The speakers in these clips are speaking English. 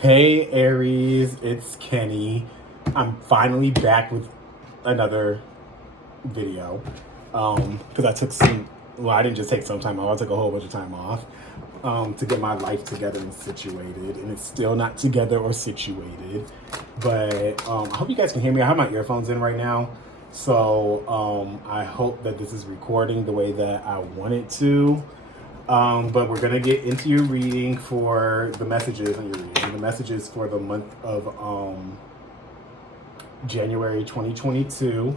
Hey Aries, it's Kenny. I'm finally back with another video. Because I took I didn't just take some time off, I took a whole bunch of time off to get my life together and situated. And it's still not together or situated. But I hope you guys can hear me. I have my earphones in right now. So I hope that this is recording the way that I want it to. But we're going to get into your reading for the messages on your reading. The messages for the month of January 2022.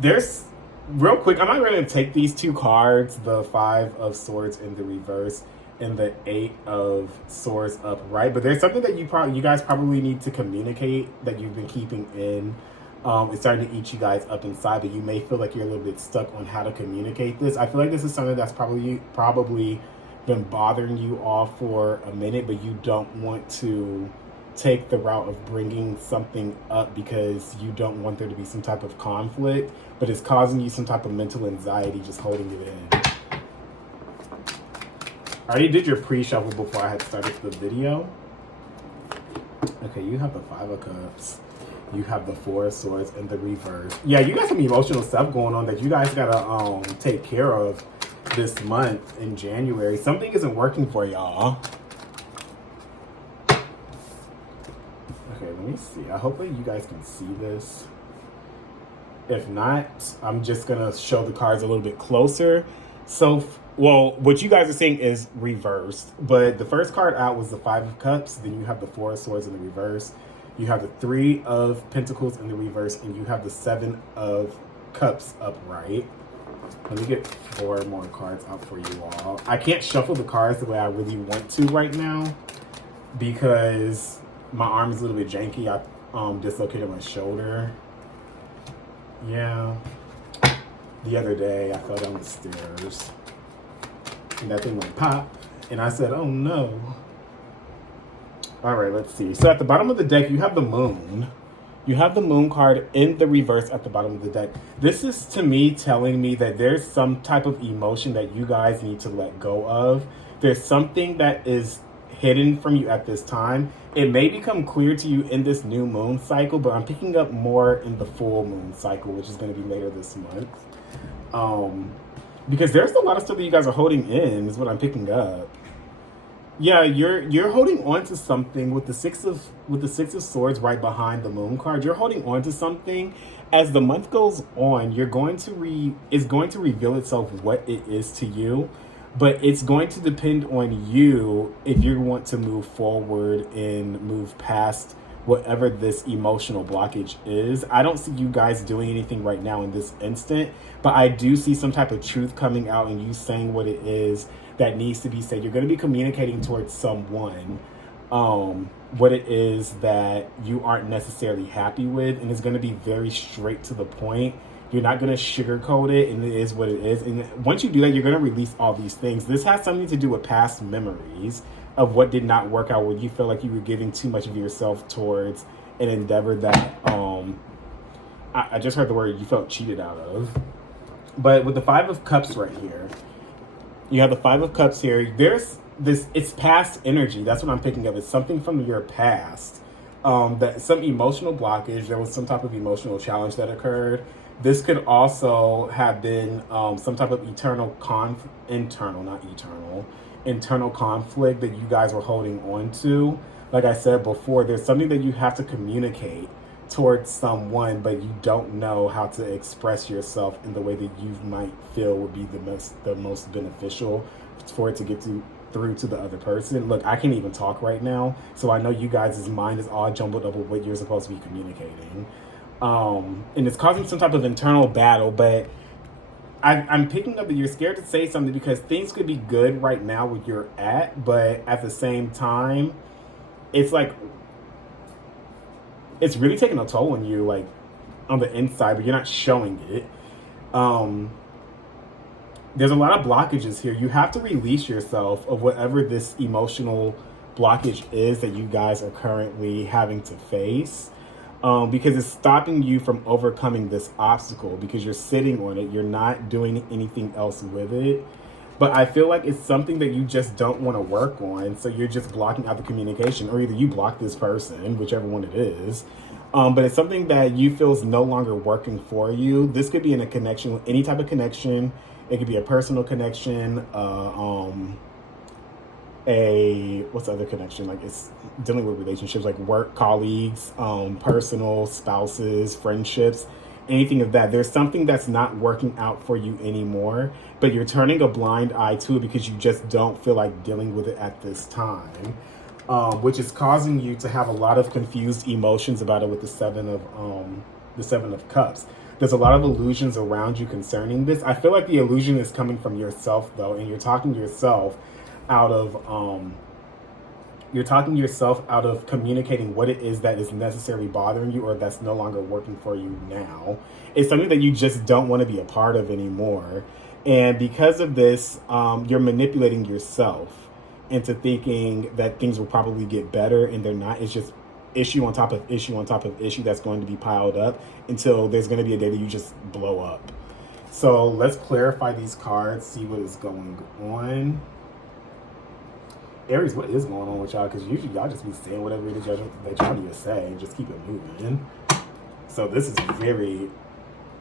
There's, real quick, I'm not going to take these two cards, the Five of Swords in the reverse and the Eight of Swords upright. But there's something that you guys probably need to communicate that you've been keeping in. It's starting to eat you guys up inside, but you may feel like you're a little bit stuck on how to communicate this. I feel like this is something that's probably been bothering you all for a minute, but you don't want to take the route of bringing something up because you don't want there to be some type of conflict, but it's causing you some type of mental anxiety just holding it in. I already did your pre-shuffle before I had started the video. Okay, you have the Five of Cups. You have the Four of Swords in the reverse. Yeah, you got some emotional stuff going on that you guys gotta take care of this month in January. Something isn't working for y'all. Okay, let me see. I hope that you guys can see this. If not, I'm just gonna show the cards a little bit closer. So, well, what you guys are seeing is reversed, but the first card out was the Five of Cups. Then you have the Four of Swords in the reverse. You have the Three of Pentacles in the reverse, and you have the Seven of Cups upright. Let me get four more cards out for you all. I can't shuffle the cards the way I really want to right now because my arm is a little bit janky. I dislocated my shoulder. Yeah. The other day, I fell down the stairs, and that thing went pop, and I said, oh no. All right, let's see. So at the bottom of the deck, you have the Moon. You have the Moon card in the reverse at the bottom of the deck. This is, to me, telling me that there's some type of emotion that you guys need to let go of. There's something that is hidden from you at this time. It may become clear to you in this new moon cycle, but I'm picking up more in the full moon cycle, which is going to be later this month. Because there's a lot of stuff that you guys are holding in, is what I'm picking up. Yeah, you're holding on to something with the six of swords right behind the Moon card. You're holding on to something. As the month goes on, it's going to reveal itself what it is to you, but it's going to depend on you if you want to move forward and move past whatever this emotional blockage is. I don't see you guys doing anything right now in this instant, but I do see some type of truth coming out and you saying what it is that needs to be said. You're going to be communicating towards someone what it is that you aren't necessarily happy with, and it's going to be very straight to the point. You're not going to sugarcoat it, and it is what it is. And once you do that, you're going to release all these things. This has something to do with past memories of what did not work out, where you feel like you were giving too much of yourself towards an endeavor that I just heard the word you felt cheated out of. But with the Five of Cups right here, you have the Five of Cups here. There's this, it's past energy. That's what I'm picking up. It's something from your past. That some emotional blockage. There was some type of emotional challenge that occurred. This could also have been some type of internal conflict that you guys were holding on to. Like I said before, there's something that you have to communicate towards someone, but you don't know how to express yourself in the way that you might feel would be the most beneficial for it to get through to the other person. Look, I can't even talk right now, so I know you guys' mind is all jumbled up with what you're supposed to be communicating. And it's causing some type of internal battle, but I'm picking up that you're scared to say something because things could be good right now where you're at, but at the same time, it's like, it's really taking a toll on you, like on the inside, but you're not showing it. There's a lot of blockages here. You have to release yourself of whatever this emotional blockage is that you guys are currently having to face. Because it's stopping you from overcoming this obstacle because you're sitting on it. You're not doing anything else with it. But I feel like it's something that you just don't want to work on. So you're just blocking out the communication, or either you block this person, whichever one it is. But it's something that you feel is no longer working for you. This could be in a connection, any type of connection. It could be a personal connection, what's the other connection? Like, it's dealing with relationships, like work, colleagues, personal, spouses, friendships, anything of that. There's something that's not working out for you anymore, but you're turning a blind eye to it because you just don't feel like dealing with it at this time, which is causing you to have a lot of confused emotions about it with the Seven of Cups. There's a lot of illusions around you concerning this. I feel like the illusion is coming from yourself, though, and you're talking yourself out of communicating what it is that is necessarily bothering you, or that's no longer working for you now. It's something that you just don't want to be a part of anymore. And because of this, you're manipulating yourself into thinking that things will probably get better, and they're not. It's just issue on top of issue on top of issue that's going to be piled up until there's going to be a day that you just blow up. So let's clarify these cards, see what is going on. Aries, what is going on with y'all? Because usually y'all just be saying whatever it is that y'all need to say and just keep it moving. So this is very,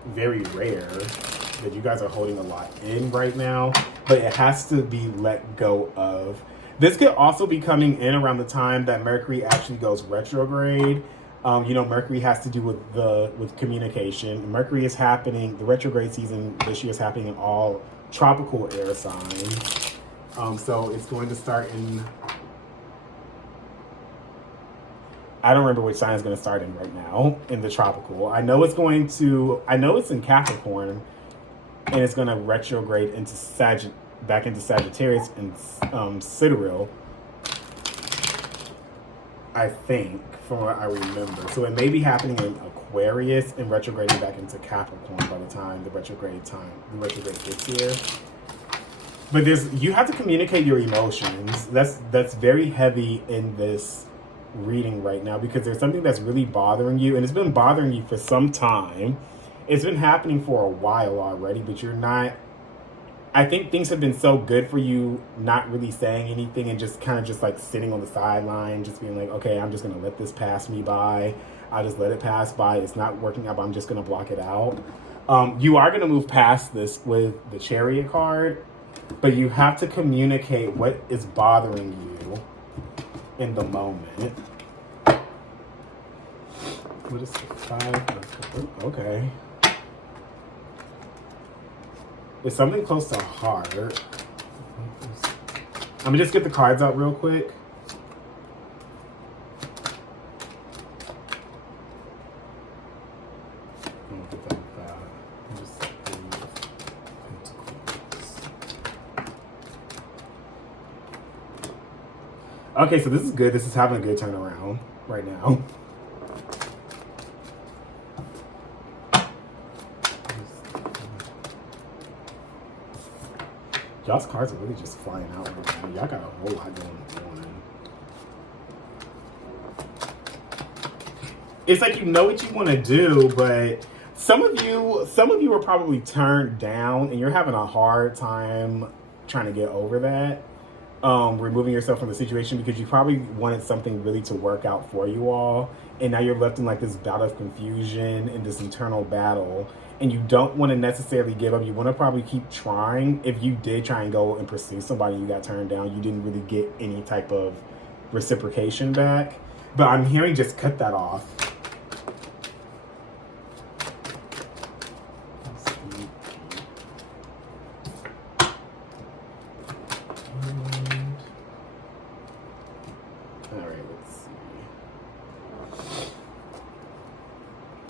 very rare that you guys are holding a lot in right now, but it has to be let go of. This could also be coming in around the time that Mercury actually goes retrograde. Mercury has to do with communication. Mercury is happening, the retrograde season this year is happening in all tropical air signs. So it's going to start in, I don't remember which sign it's going to start in right now in the tropical. I know it's in Capricorn, and it's going to retrograde into back into Sagittarius and Sidereal, I think, from what I remember. So it may be happening in Aquarius and retrograding back into Capricorn by the time the retrograde gets here. But you have to communicate your emotions. That's very heavy in this reading right now, because there's something that's really bothering you, and it's been bothering you for some time. It's been happening for a while already, but you're not. I think things have been so good for you not really saying anything and just kind of just like sitting on the sideline, just being like, okay, I'm just going to let this pass me by. I'll just let it pass by. It's not working out, but I'm just going to block it out. You are going to move past this with the Chariot card, but you have to communicate what is bothering you in the moment. What is the 5? Okay. It's something close to heart. I'm gonna just get the cards out real quick. Okay, so this is good. This is having a good turnaround right now. Y'all's cards are really just flying out right now. Y'all got a whole lot going on. It's like you know what you want to do, but some of you are probably turned down, and you're having a hard time trying to get over that. Removing yourself from the situation, because you probably wanted something really to work out for you all, and now you're left in like this bout of confusion and this internal battle, and you don't want to necessarily give up. You want to probably keep trying. If you did try and go and pursue somebody and you got turned down, you didn't really get any type of reciprocation back. But I'm hearing just cut that off.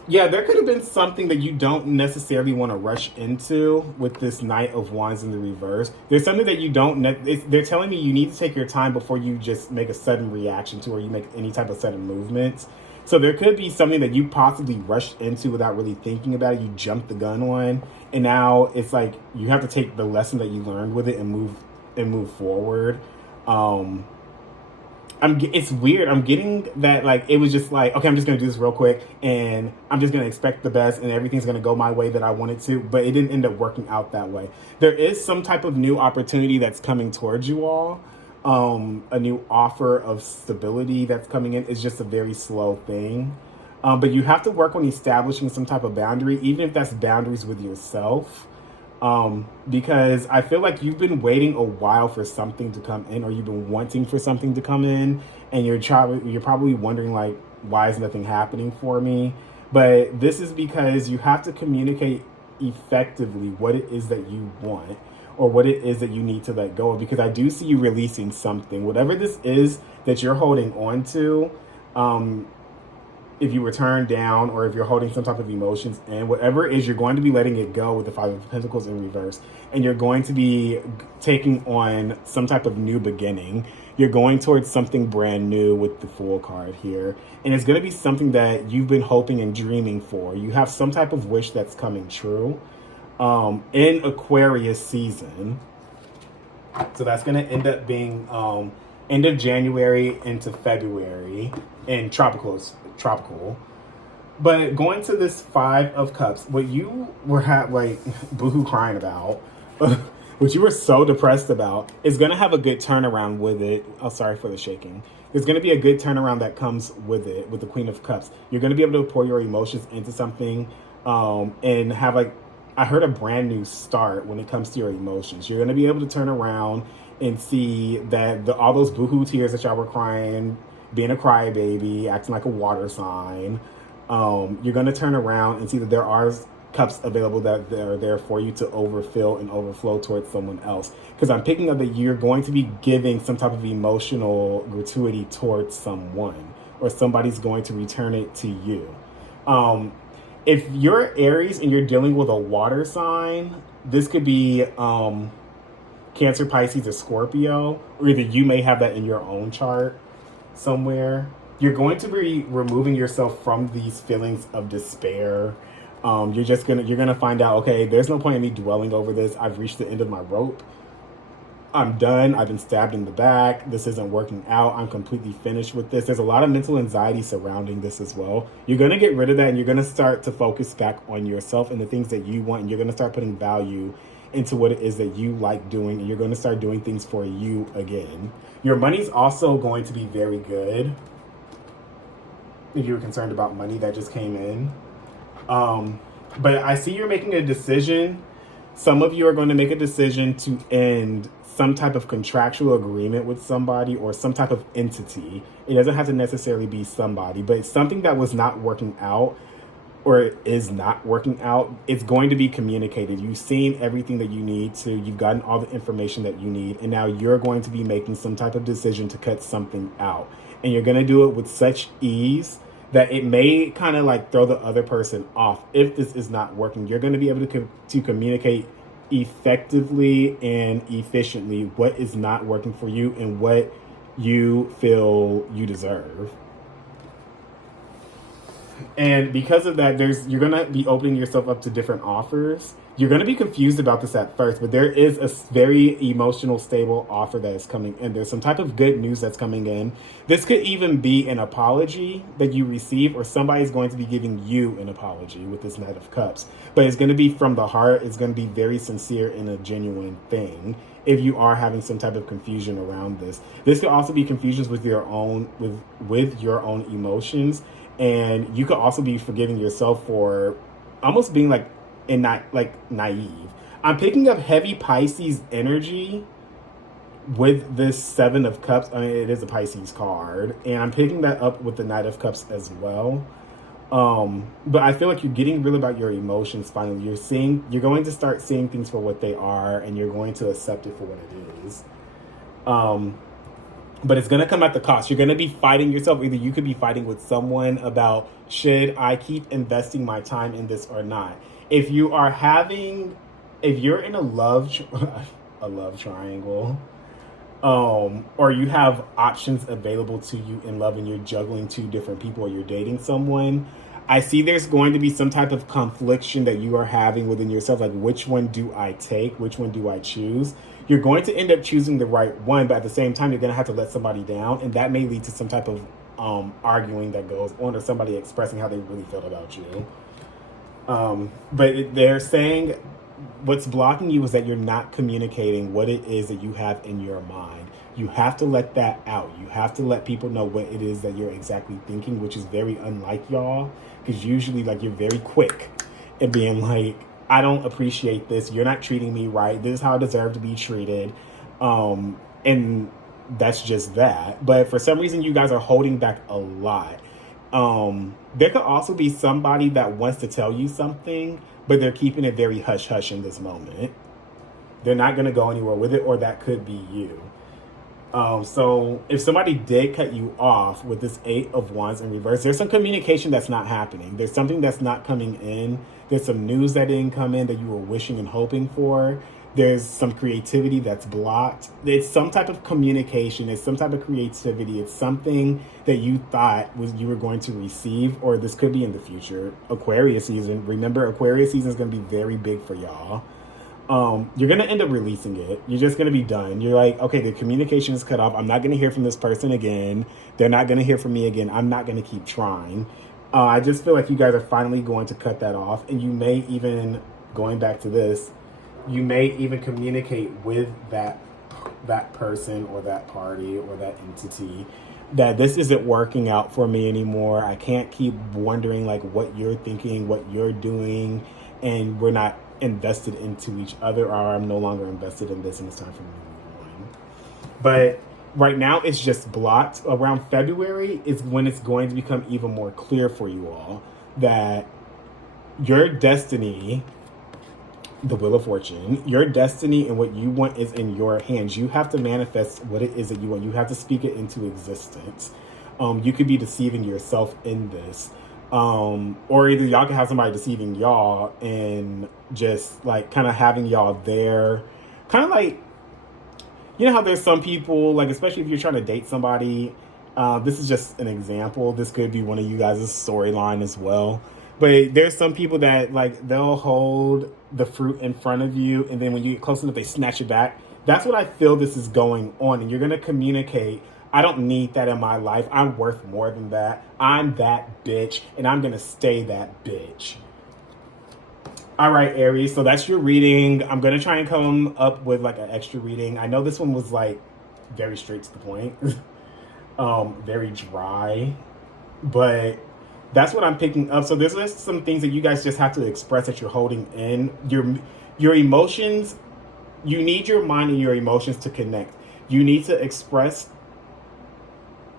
Yeah, there could have been something that you don't necessarily want to rush into with this Knight of Wands in the reverse. There's something that you don't... they're telling me you need to take your time before you just make a sudden reaction to, or you make any type of sudden movements. So there could be something that you possibly rushed into without really thinking about it. You jumped the gun on. And now it's like you have to take the lesson that you learned with it and move forward. It's weird. I'm getting that like it was just like, okay, I'm just gonna do this real quick, and I'm just gonna expect the best, and everything's gonna go my way that I wanted to. But it didn't end up working out that way. There is some type of new opportunity that's coming towards you all. A new offer of stability that's coming in. Is just a very slow thing. But you have to work on establishing some type of boundary, even if that's boundaries with yourself. Because I feel like you've been waiting a while for something to come in, or you've been wanting for something to come in, and you're probably wondering like, why is nothing happening for me? But this is because you have to communicate effectively what it is that you want, or what it is that you need to let go of. Because I do see you releasing something, whatever this is that you're holding on to. If you were turned down, or if you're holding some type of emotions, and whatever it is, you're going to be letting it go with the Five of Pentacles in reverse, and you're going to be taking on some type of new beginning. You're going towards something brand new with the Fool card here, and it's going to be something that you've been hoping and dreaming for. You have some type of wish that's coming true in Aquarius season. So that's going to end up being end of January into February in tropical. But going to this Five of Cups, what you were like boohoo crying about, what you were so depressed about, is going to have a good turnaround with it. Oh, sorry for the shaking. There's going to be a good turnaround that comes with it, with the Queen of Cups. You're going to be able to pour your emotions into something and have like, I heard a brand new start when it comes to your emotions. You're going to be able to turn around and see that all those boohoo tears that y'all were crying, being a crybaby, acting like a water sign, you're going to turn around and see that there are cups available that are there for you to overfill and overflow towards someone else. Because I'm picking up that you're going to be giving some type of emotional gratuity towards someone, or somebody's going to return it to you. If you're Aries and you're dealing with a water sign, this could be Cancer, Pisces, or Scorpio, or either you may have that in your own chart somewhere. You're going to be removing yourself from these feelings of despair. You're gonna find out, okay, there's no point in me dwelling over this. I've reached the end of my rope. I'm done. I've been stabbed in the back. This isn't working out. I'm completely finished with this. There's a lot of mental anxiety surrounding this as well. You're going to get rid of that, and you're going to start to focus back on yourself and the things that you want. And you're going to start putting value into what it is that you like doing. And you're going to start doing things for you again. Your money's also going to be very good. If you were concerned about money that just came in. But I see you're making a decision. Some of you are going to make a decision to end some type of contractual agreement with somebody, or some type of entity. It doesn't have to necessarily be somebody, but it's something that was not working out, or is not working out. It's going to be communicated. You've seen everything that you need to. You've gotten all the information that you need. And now you're going to be making some type of decision to cut something out. And you're going to do it with such ease that it may kind of like throw the other person off if this is not working. You're going to be able to communicate effectively and efficiently what is not working for you and what you feel you deserve. And because of that, you're going to be opening yourself up to different offers. You're going to be confused about this at first, but there is a very emotional, stable offer that is coming in. There's some type of good news that's coming in. This could even be an apology that you receive, or somebody's going to be giving you an apology with this Knight of Cups. But it's going to be from the heart. It's going to be very sincere and a genuine thing. If you are having some type of confusion around this could also be confusions with your own with your own emotions, and you could also be forgiving yourself for almost being like and not like naive. I'm picking up heavy Pisces energy with this Seven of Cups. I mean, it is a Pisces card, and I'm picking that up with the Knight of Cups as well. But I feel like you're getting real about your emotions finally. You're going to start seeing things for what they are, and you're going to accept it for what it is. But it's going to come at the cost. You're going to be fighting yourself. Either you could be fighting with someone about, should I keep investing my time in this or not? If you're in a love triangle, or you have options available to you in love and you're juggling two different people, or you're dating someone, I see there's going to be some type of confliction that you are having within yourself. Like, which one do I take? Which one do I choose? You're going to end up choosing the right one, but at the same time, you're going to have to let somebody down, and that may lead to some type of arguing that goes on, or somebody expressing how they really feel about you. They're saying what's blocking you is that you're not communicating what it is that you have in your mind. You have to let that out. You have to let people know what it is that you're exactly thinking, which is very unlike y'all, because usually like you're very quick in being like, I don't appreciate this. You're not treating me right. This is how I deserve to be treated. And that's just that. But for some reason, you guys are holding back a lot. There could also be somebody that wants to tell you something, but they're keeping it very hush hush in this moment. They're not going to go anywhere with it, or that could be you. So if somebody did cut you off with this 8 of Wands in reverse, there's some communication that's not happening. There's something that's not coming in. There's some news that didn't come in that you were wishing and hoping for. There's some creativity that's blocked. It's some type of communication. It's some type of creativity. It's something that you thought you were going to receive, or this could be in the future. Aquarius season. Remember, Aquarius season is going to be very big for y'all. You're going to end up releasing it. You're just going to be done. You're like, okay, the communication is cut off. I'm not going to hear from this person again. They're not going to hear from me again. I'm not going to keep trying. I just feel like you guys are finally going to cut that off. And you may even, going back to this, you may even communicate with that person or that party or that entity that this isn't working out for me anymore. I can't keep wondering like what you're thinking, what you're doing, and we're not invested into each other, or I'm no longer invested in this and it's time for me to move on. But right now it's just blocked. Around February is when it's going to become even more clear for you all that your destiny, the Wheel of Fortune, your destiny and what you want is in your hands. You have to manifest what it is that you want. You have to speak it into existence. You could be deceiving yourself in this. Or either y'all can have somebody deceiving y'all and just like kind of having y'all there. Kind of like, you know how there's some people, like especially if you're trying to date somebody, this is just an example. This could be one of you guys' storyline as well. But there's some people that like they'll hold the fruit in front of you, and then when you get close enough, they snatch it back. That's what I feel this is going on, and you're gonna communicate. I don't need that in my life. I'm worth more than that. I'm that bitch, and I'm gonna stay that bitch. All right, Aries. So that's your reading. I'm gonna try and come up with like an extra reading. I know this one was like very straight to the point, very dry, but that's what I'm picking up. So there's just some things that you guys just have to express that you're holding in. Your emotions, you need your mind and your emotions to connect. You need to express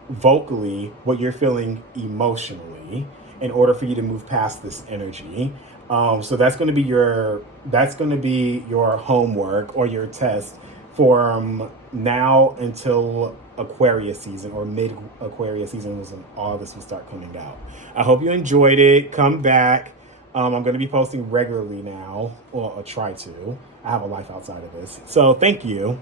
vocally what you're feeling emotionally in order for you to move past this energy. So that's going to be your homework or your test from now until Aquarius season, or mid Aquarius season was when all this will start coming out. I hope you enjoyed it. Come back. I'm going to be posting regularly now. Well, I'll try to. I have a life outside of this. So thank you.